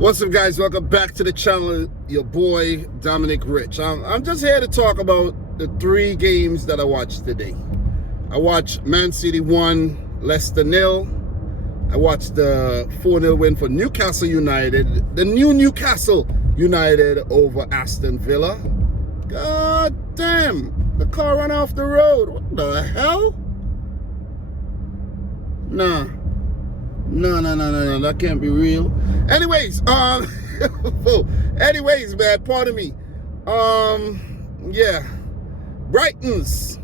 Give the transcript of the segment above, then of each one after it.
What's up, guys? Welcome back to the channel. Your boy Dominic Rich. I'm just here to talk about the 3 games that I watched today. I watched Man City 1, Leicester 0. I watched the 4-0 win for Newcastle United, the new Newcastle United over Aston Villa. God damn, the car ran off the road. What the hell? Nah. No, that can't be real. Anyways, anyways, man, pardon me. Yeah, Brighton's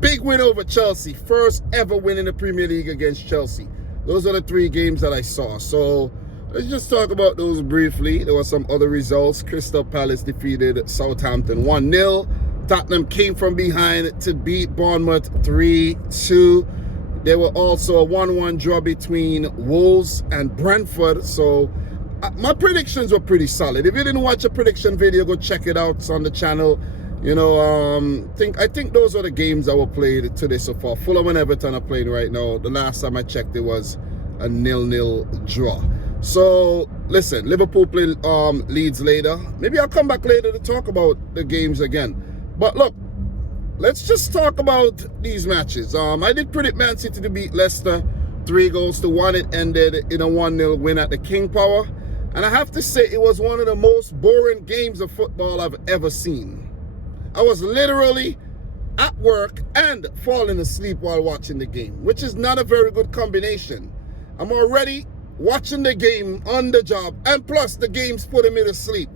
big win over Chelsea. First ever win in the Premier League against Chelsea. Those are the 3 games that I saw. So let's just talk about those briefly. There were some other results. Crystal Palace defeated Southampton 1-0. Tottenham came from behind to beat Bournemouth 3-2. There were also a 1-1 draw between Wolves and Brentford. So my predictions were pretty solid. If you didn't watch a prediction video, go check it out. It's on the channel. You know, I think those are the games that were played today so far. Fulham and Everton are playing right now. The last time I checked, it was a 0-0 draw. So listen, Liverpool play Leeds later. Maybe I'll come back later to talk about the games again. But look, let's just talk about these matches. I did predict Man City to beat Leicester 3-1. It ended in a 1-0 win at the King Power. And I have to say, it was one of the most boring games of football I've ever seen. I was literally at work and falling asleep while watching the game, which is not a very good combination. I'm already watching the game on the job, and plus the game's putting me to sleep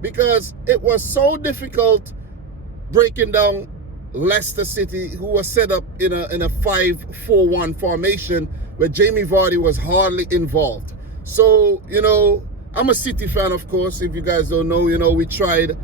because it was so difficult breaking down Leicester City, who was set up in a 5-4-1 formation where Jamie Vardy was hardly involved. So, you know, I'm a City fan, of course. If you guys don't know, you know, we tried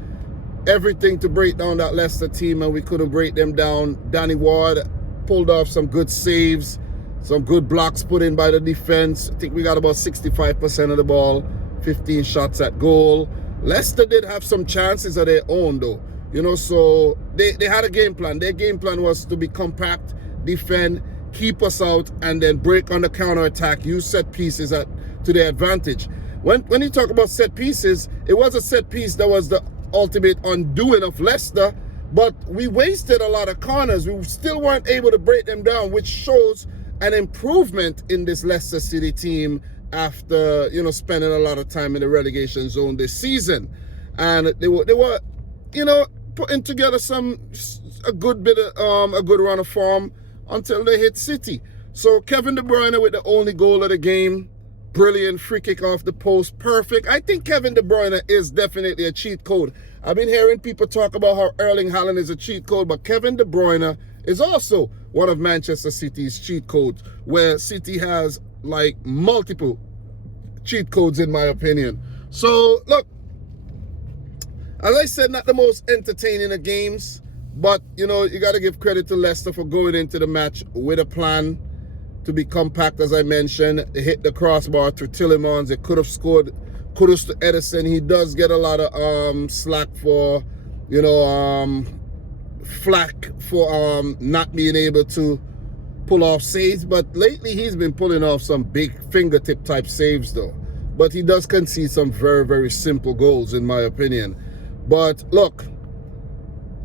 everything to break down that Leicester team and we couldn't break them down. Danny Ward pulled off some good saves, some good blocks put in by the defense. I think we got about 65% of the ball, 15 shots at goal. Leicester did have some chances of their own, though. You know, so they had a game plan. Their game plan was to be compact, defend, keep us out, and then break on the counter-attack, use set pieces to their advantage. When you talk about set pieces, it was a set piece that was the ultimate undoing of Leicester, but we wasted a lot of corners. We still weren't able to break them down, which shows an improvement in this Leicester City team after, you know, spending a lot of time in the relegation zone this season. And they were, you know, putting together a good run of form until they hit City. So Kevin De Bruyne with the only goal of the game, brilliant free kick off the post, perfect. I think Kevin De Bruyne is definitely a cheat code. I've been hearing people talk about how Erling Haaland is a cheat code, but Kevin De Bruyne is also one of Manchester City's cheat codes, where City has like multiple cheat codes in my opinion. So look, as I said, not the most entertaining of games, but, you know, you got to give credit to Leicester for going into the match with a plan to be compact, as I mentioned. They hit the crossbar to Tillemans. They could have scored. Kudos to Edison. He does get a lot of slack for, you know, flack for not being able to pull off saves. But lately he's been pulling off some big fingertip type saves, though. But he does concede some very, very simple goals, in my opinion. But look,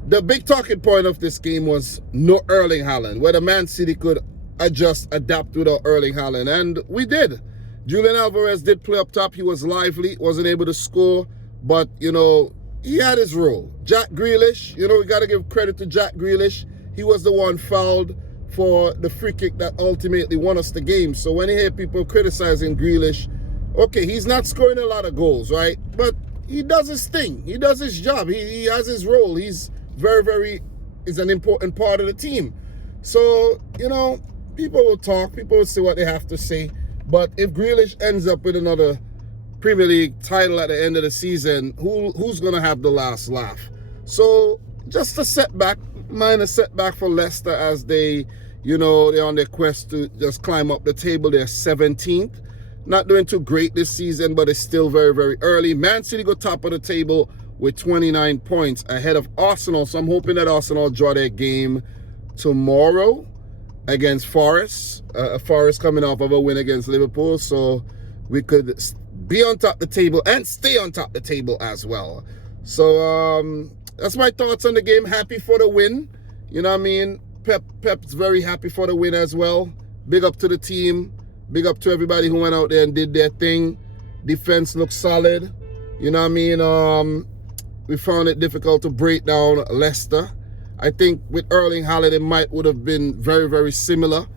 the big talking point of this game was no Erling Haaland, whether Man City could adapt without Erling Haaland, and we did. Julian Alvarez did play up top. He was lively, wasn't able to score, but, you know, he had his role. Jack Grealish, you know, we got to give credit to Jack Grealish. He was the one fouled for the free kick that ultimately won us the game. So when you hear people criticizing Grealish, okay, he's not scoring a lot of goals, right? But he does his thing. He does his job. He has his role. He's is an important part of the team. So, you know, people will talk. People will say what they have to say. But if Grealish ends up with another Premier League title at the end of the season, who's going to have the last laugh? So, just a setback, minor setback for Leicester as they, you know, they're on their quest to just climb up the table. They're 17th. Not doing too great this season, but it's still very, very early. Man City go top of the table with 29 points ahead of Arsenal. So I'm hoping that Arsenal draw their game tomorrow against Forest. Forest coming off of a win against Liverpool. So we could be on top of the table and stay on top of the table as well. So that's my thoughts on the game. Happy for the win. You know what I mean? Pep's very happy for the win as well. Big up to the team. Big up to everybody who went out there and did their thing. Defense looks solid. You know what I mean? We found it difficult to break down Leicester. I think with Erling Haaland, would have been very, very similar,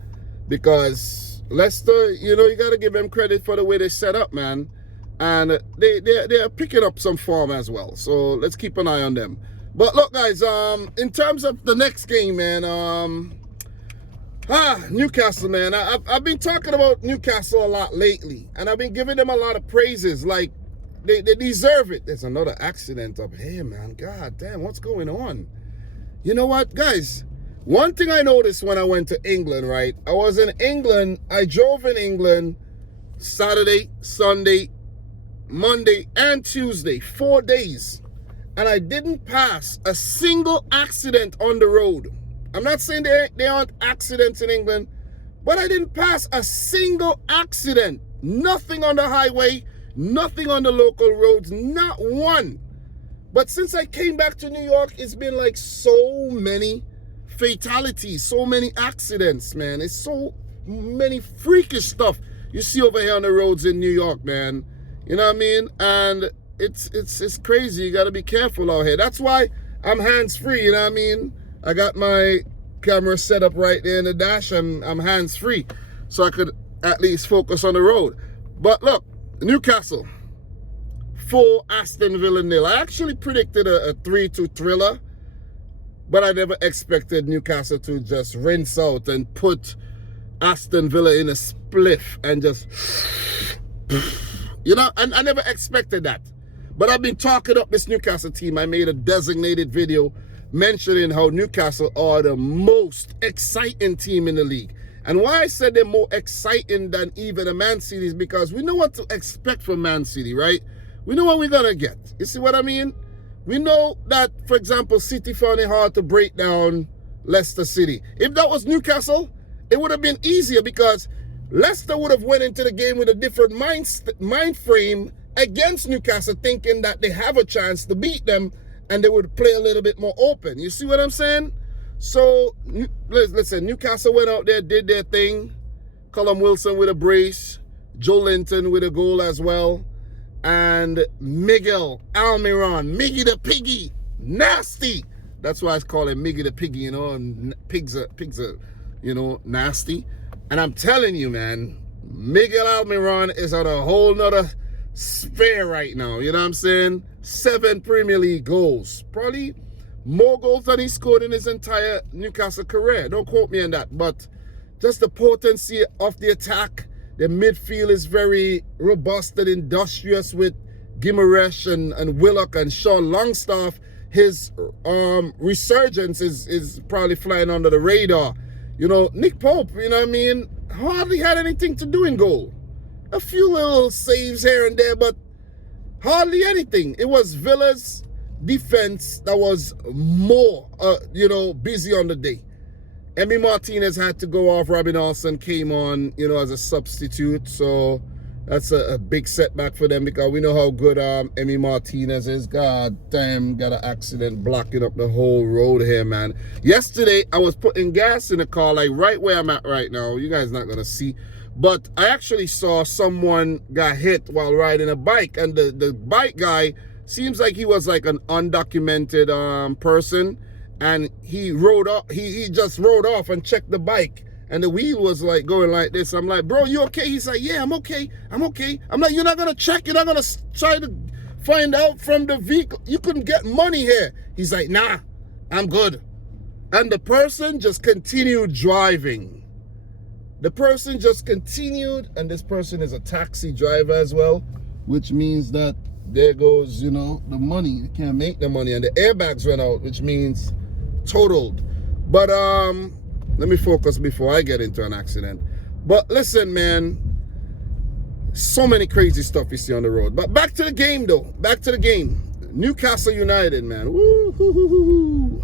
because Leicester, you know, you got to give them credit for the way they set up, man. And they're picking up some form as well. So let's keep an eye on them. But look, guys, in terms of the next game, man, Newcastle, man. I've been talking about Newcastle a lot lately, and I've been giving them a lot of praises. Like, they deserve it. There's another accident up here, man. God damn, what's going on? You know what, guys? One thing I noticed when I went to England, right? I was in England. I drove in England Saturday, Sunday, Monday, and Tuesday. 4 days. And I didn't pass a single accident on the road. I'm not saying there aren't accidents in England, but I didn't pass a single accident. Nothing on the highway, nothing on the local roads, not one. But since I came back to New York, it's been like so many fatalities, so many accidents, man. It's so many freakish stuff you see over here on the roads in New York, man. You know what I mean? And it's crazy. You got to be careful out here. That's why I'm hands-free, you know what I mean? I got my camera set up right there in the dash, and I'm hands-free, so I could at least focus on the road. But look, Newcastle, 4, Aston Villa 0. I actually predicted a 3-2 thriller, but I never expected Newcastle to just rinse out and put Aston Villa in a spliff and just, you know, and I never expected that. But I've been talking up this Newcastle team. I made a designated video mentioning how Newcastle are the most exciting team in the league. And why I said they're more exciting than even a Man City is because we know what to expect from Man City, right? We know what we're going to get. You see what I mean? We know that, for example, City found it hard to break down Leicester City. If that was Newcastle, it would have been easier because Leicester would have went into the game with a different mind frame against Newcastle, thinking that they have a chance to beat them and they would play a little bit more open. You see what I'm saying? So, listen, Newcastle went out there, did their thing. Callum Wilson with a brace. Joe Linton with a goal as well. And Miguel Almiron, Miggy the Piggy, nasty. That's why I call him Miggy the Piggy, you know, and pigs are, you know, nasty. And I'm telling you, man, Miguel Almiron is on a whole nother sphere right now. You know what I'm saying? 7 Premier League goals. Probably more goals than he scored in his entire Newcastle career. Don't quote me on that. But just the potency of the attack. The midfield is very robust and industrious with Gimaresh and Willock and Sean Longstaff. His resurgence is probably flying under the radar. You know, Nick Pope, you know what I mean, hardly had anything to do in goal. A few little saves here and there, but hardly anything. It was Villa's defense that was more, you know, busy on the day. Emi Martinez had to go off. Robin Olsen came on, you know, as a substitute. So that's a big setback for them because we know how good Emi Martinez is. God damn, got an accident blocking up the whole road here, man. Yesterday, I was putting gas in the car, like right where I'm at right now. You guys not going to see. But I actually saw someone got hit while riding a bike. And the bike guy seems like he was like an undocumented person. And he rode off. He just rode off and checked the bike. And the wheel was like going like this. I'm like, bro, you okay? He's like, yeah, I'm okay. I'm okay. I'm like, you're not going to check. You're not going to try to find out from the vehicle. You couldn't get money here. He's like, nah, I'm good. And the person just continued driving. The person just continued. And this person is a taxi driver as well, which means that there goes, you know, the money. You can't make the money. And the airbags went out, which means totaled. But let me focus before I get into an accident. But listen, man, so many crazy stuff you see on the road. But back to the game, though. Back to the game. Newcastle United, man. Woo-hoo-hoo-hoo.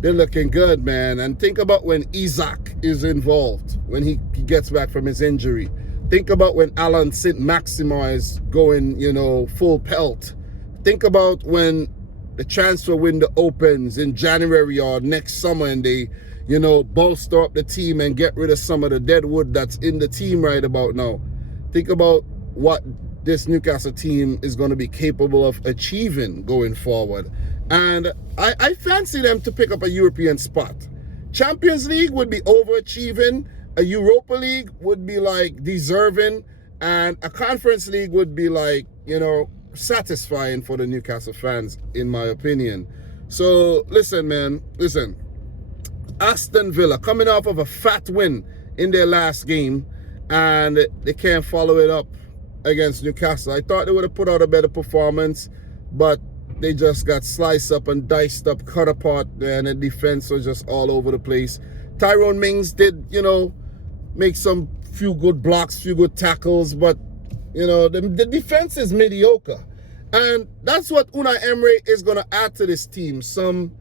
They're looking good, man. And think about when Isaac is involved, when he gets back from his injury. Think about when Alan St. Maxima is going, you know, full pelt. Think about when the transfer window opens in January or next summer and they, you know, bolster up the team and get rid of some of the deadwood that's in the team right about now. Think about what this Newcastle team is going to be capable of achieving going forward. And I fancy them to pick up a European spot. Champions League would be overachieving. A Europa League would be like deserving. And a Conference League would be like, you know, satisfying for the Newcastle fans, in my opinion. So listen, man, listen. Aston Villa coming off of a fat win in their last game, and they can't follow it up against Newcastle. I thought they would have put out a better performance, but they just got sliced up and diced up, cut apart, and the defense was just all over the place. Tyrone Mings did, you know, make some few good blocks, few good tackles, but, you know, the defense is mediocre. And that's what Unai Emery is going to add to this team. Some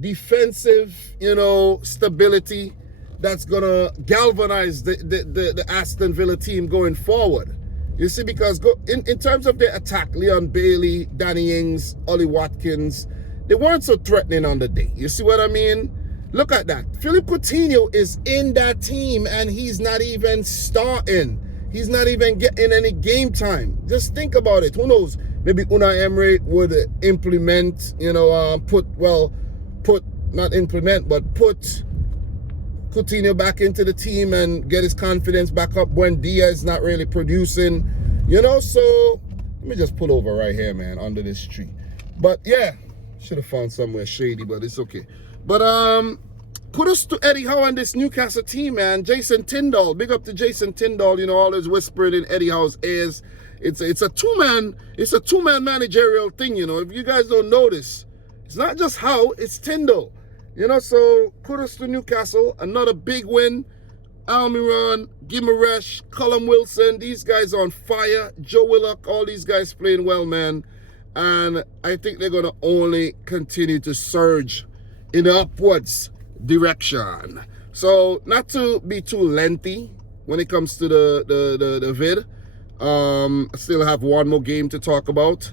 defensive, you know, stability that's going to galvanize the Aston Villa team going forward. You see, because in terms of their attack, Leon Bailey, Danny Ings, Ollie Watkins, they weren't so threatening on the day. You see what I mean? Look at that. Philippe Coutinho is in that team and he's not even starting. He's not even getting any game time. Just think about it. Who knows? Maybe Unai Emery would implement, you know, put Coutinho back into the team and get his confidence back up when Diaz is not really producing, you know. So let me just pull over right here, man, under this tree. But yeah, should have found somewhere shady, but it's okay. But kudos to Eddie Howe and this Newcastle team, man. Jason Tyndall, big up to Jason Tyndall, you know, always whispering in Eddie Howe's ears. It's a two-man managerial thing, you know. If you guys don't notice, it's not just Howe, it's Tyndall. You know, so kudos to Newcastle. Another big win. Almiron, Gimaresh, Callum Wilson, these guys on fire. Joe Willock, all these guys playing well, man. And I think they're going to only continue to surge in the upwards direction. So, not to be too lengthy when it comes to the vid. I still have one more game to talk about.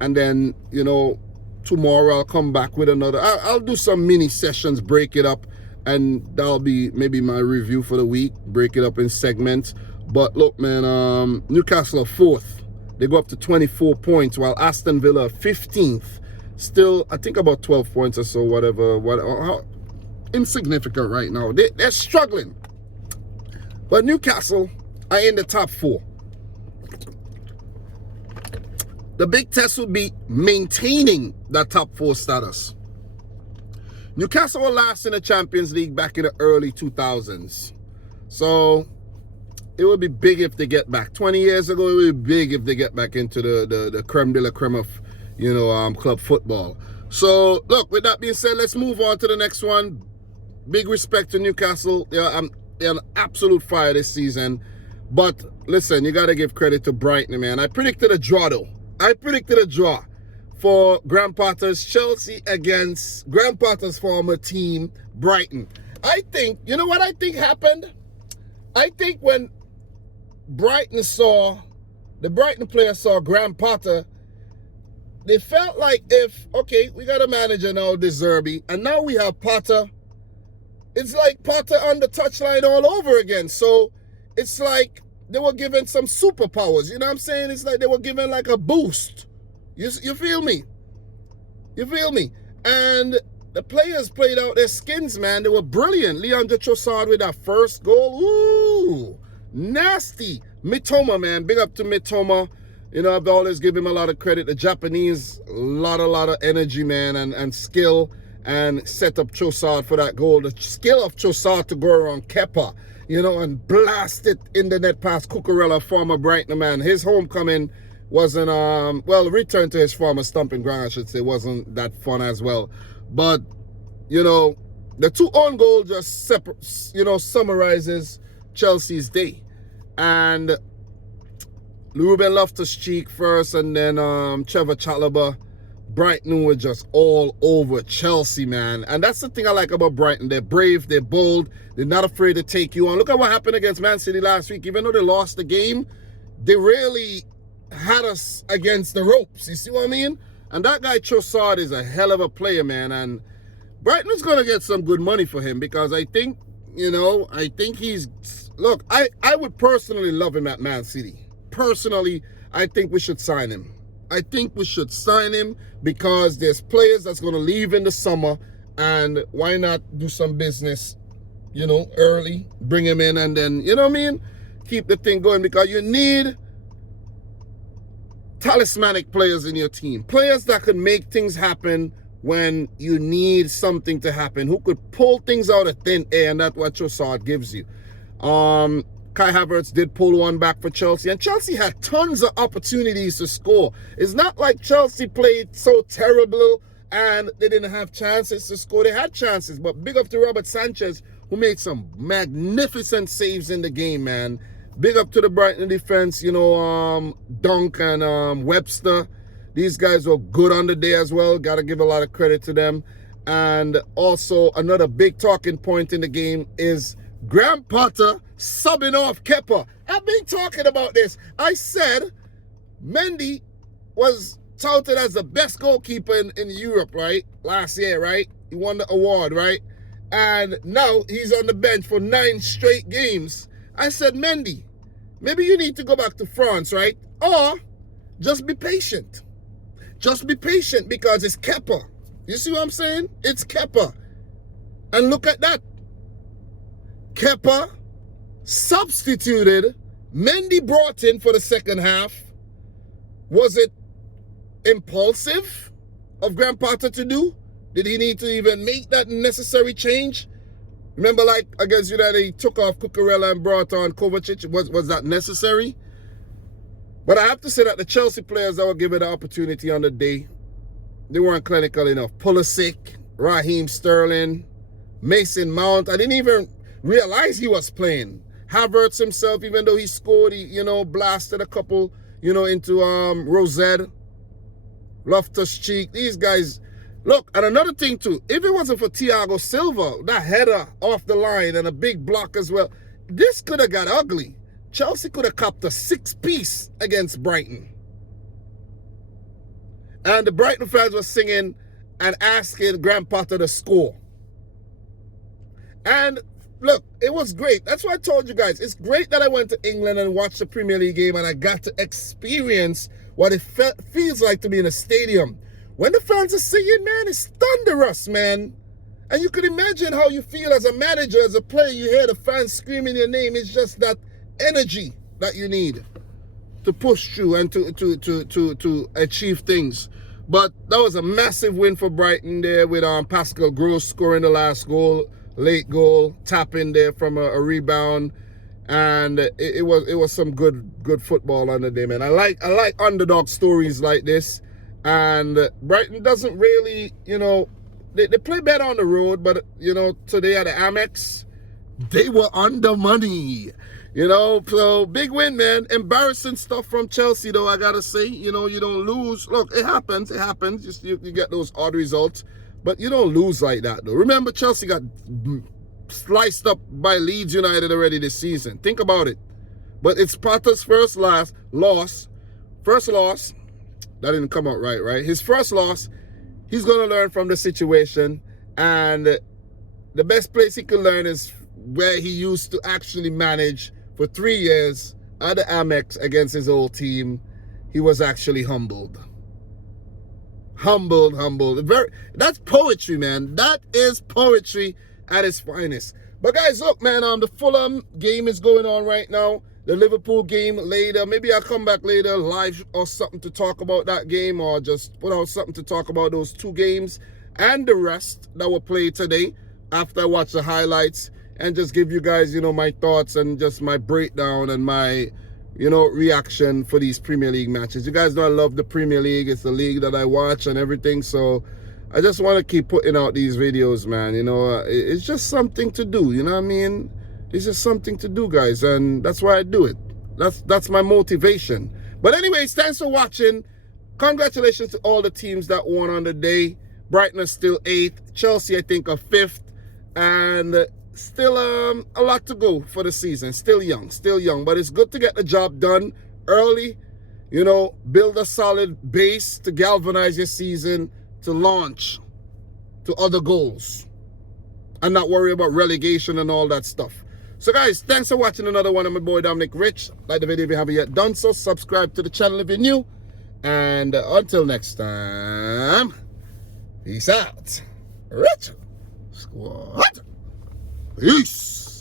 And then, you know, tomorrow I'll come back with another. I'll do some mini sessions, break it up, and that'll be maybe my review for the week. Break it up in segments. But look, man, Newcastle are 4th. They go up to 24 points, while Aston Villa are 15th. Still, I think about 12 points or so, whatever. Insignificant right now. They're struggling. But Newcastle are in the top 4. The big test would be maintaining that top 4 status. Newcastle were last in the Champions League back in the early 2000s. So it would be big if they get back. 20 years ago, it would be big if they get back into the creme de la creme of, you know, club football. So look, with that being said, let's move on to the next one. Big respect to Newcastle. They're on absolute fire this season. But listen, you got to give credit to Brighton, man. I predicted a draw, though. I predicted a draw for Graham Potter's Chelsea against Graham Potter's former team, Brighton. I think, you know what I think happened? I think when the Brighton players saw Graham Potter, they felt like okay, we got a manager now, De Zerbi, and now we have Potter. It's like Potter on the touchline all over again. So it's like they were given some superpowers. You know what I'm saying? It's like they were given like a boost. You feel me? You feel me? And the players played out their skins, man. They were brilliant. Leandro Trossard with that first goal. Ooh, nasty. Mitoma, man. Big up to Mitoma. You know, I've always given him a lot of credit. The Japanese, a lot of energy, man, and skill, and set up Trossard for that goal. The skill of Trossard to go around Kepa, you know, and blast it in the net past Cucurella, former Brighton man. His homecoming wasn't, return to his former stomping ground, I should say, wasn't that fun as well. But, you know, the 2 own goal just summarizes Chelsea's day. And Ruben Loftus-Cheek first, and then Trevor Chalobah Brighton were just all over Chelsea, man. And that's the thing I like about Brighton. They're brave, they're bold, they're not afraid to take you on. Look at what happened against Man City last week. Even though they lost the game, they really had us against the ropes. You see what I mean? And that guy Trossard is a hell of a player, man. And Brighton is going to get some good money for him because I think, I think he's... Look, I would personally love him at Man City. Personally, I think we should sign him. I think we should sign him because there's players that's going to leave in the summer, and why not do some business, early, bring him in, and then, keep the thing going, because you need talismanic players in your team, players that can make things happen when you need something to happen, who could pull things out of thin air, and that's what Trossard gives you. Kai Havertz did pull one back for Chelsea, and Chelsea had tons of opportunities to score. It's not like Chelsea played so terrible and they didn't have chances to score. They had chances, but big up to Robert Sanchez, who made some magnificent saves in the game, man. Big up to the Brighton defense, Dunk and Webster. These guys were good on the day as well. Got to give a lot of credit to them. And also, another big talking point in the game is Graham Potter subbing off Kepa. I've been talking about this. I said Mendy was touted as the best goalkeeper in Europe, right? Last year, right? He won the award, right? And now he's on the bench for 9 straight games. I said, Mendy, maybe you need to go back to France, right? Or just be patient. Just be patient because it's Kepa. You see what I'm saying? It's Kepa. And look at that. Kepa substituted, Mendy brought in for the second half. Was it impulsive of Graham Potter to do? Did he need to even make that necessary change? Remember, like against United, he took off Cucurella and brought on Kovacic. Was that necessary? But I have to say that the Chelsea players that were given the opportunity on the day, they weren't clinical enough. Pulisic, Raheem Sterling, Mason Mount. I didn't even realize he was playing. Havertz himself, even though he scored, he, blasted a couple, into Rosette, Loftus-Cheek. These guys, look, and another thing too, if it wasn't for Thiago Silva, that header off the line and a big block as well, this could have got ugly. Chelsea could have copped a 6-piece against Brighton. And the Brighton fans were singing and asking Graham Potter to score. And look, it was great. That's why I told you guys, it's great that I went to England and watched the Premier League game and I got to experience what it feels like to be in a stadium. When the fans are singing, man, it's thunderous, man. And you can imagine how you feel as a manager, as a player. You hear the fans screaming your name. It's just that energy that you need to push through and to achieve things. But that was a massive win for Brighton there with Pascal Gross scoring the last goal. Late goal, tap in there from a rebound, and it was some good football on the day, man. I like underdog stories like this, and Brighton doesn't really, they play better on the road, but today at the Amex, they were under money, so big win, man. Embarrassing stuff from Chelsea, though, I gotta say. You don't lose. Look, it happens. You get those odd results. But you don't lose like that, though. Remember, Chelsea got sliced up by Leeds United already this season. Think about it. But it's Potter's first loss. That didn't come out right? His first loss. He's going to learn from the situation. And the best place he can learn is where he used to actually manage for 3 years at the Amex against his old team. He was actually humbled. Humbled. That's poetry, man. That is poetry at its finest. But guys, look, man, the Fulham game is going on right now. The Liverpool game later. Maybe I'll come back later live or something to talk about that game, or just put out something to talk about those 2 games and the rest that were played today after I watch the highlights, and just give you guys, my thoughts and just my breakdown and my reaction for these Premier League matches. You guys know I love the Premier League. It's the league that I watch and everything. So I just want to keep putting out these videos, man. It's just something to do. You know what I mean? It's just something to do, guys. And that's why I do it. That's my motivation. But anyways, thanks for watching. congratulations to all the teams that won on the day. Brighton is still 8th. Chelsea, I think, are 5th. And still a lot to go for the season. Still young. But it's good to get the job done early. You know, build a solid base to galvanize your season to launch to other goals. And not worry about relegation and all that stuff. So guys, thanks for watching another one of my boy Dominic Rich. Like the video if you haven't yet done so. Subscribe to the channel if you're new. And until next time, peace out. Rich Squad. Peace.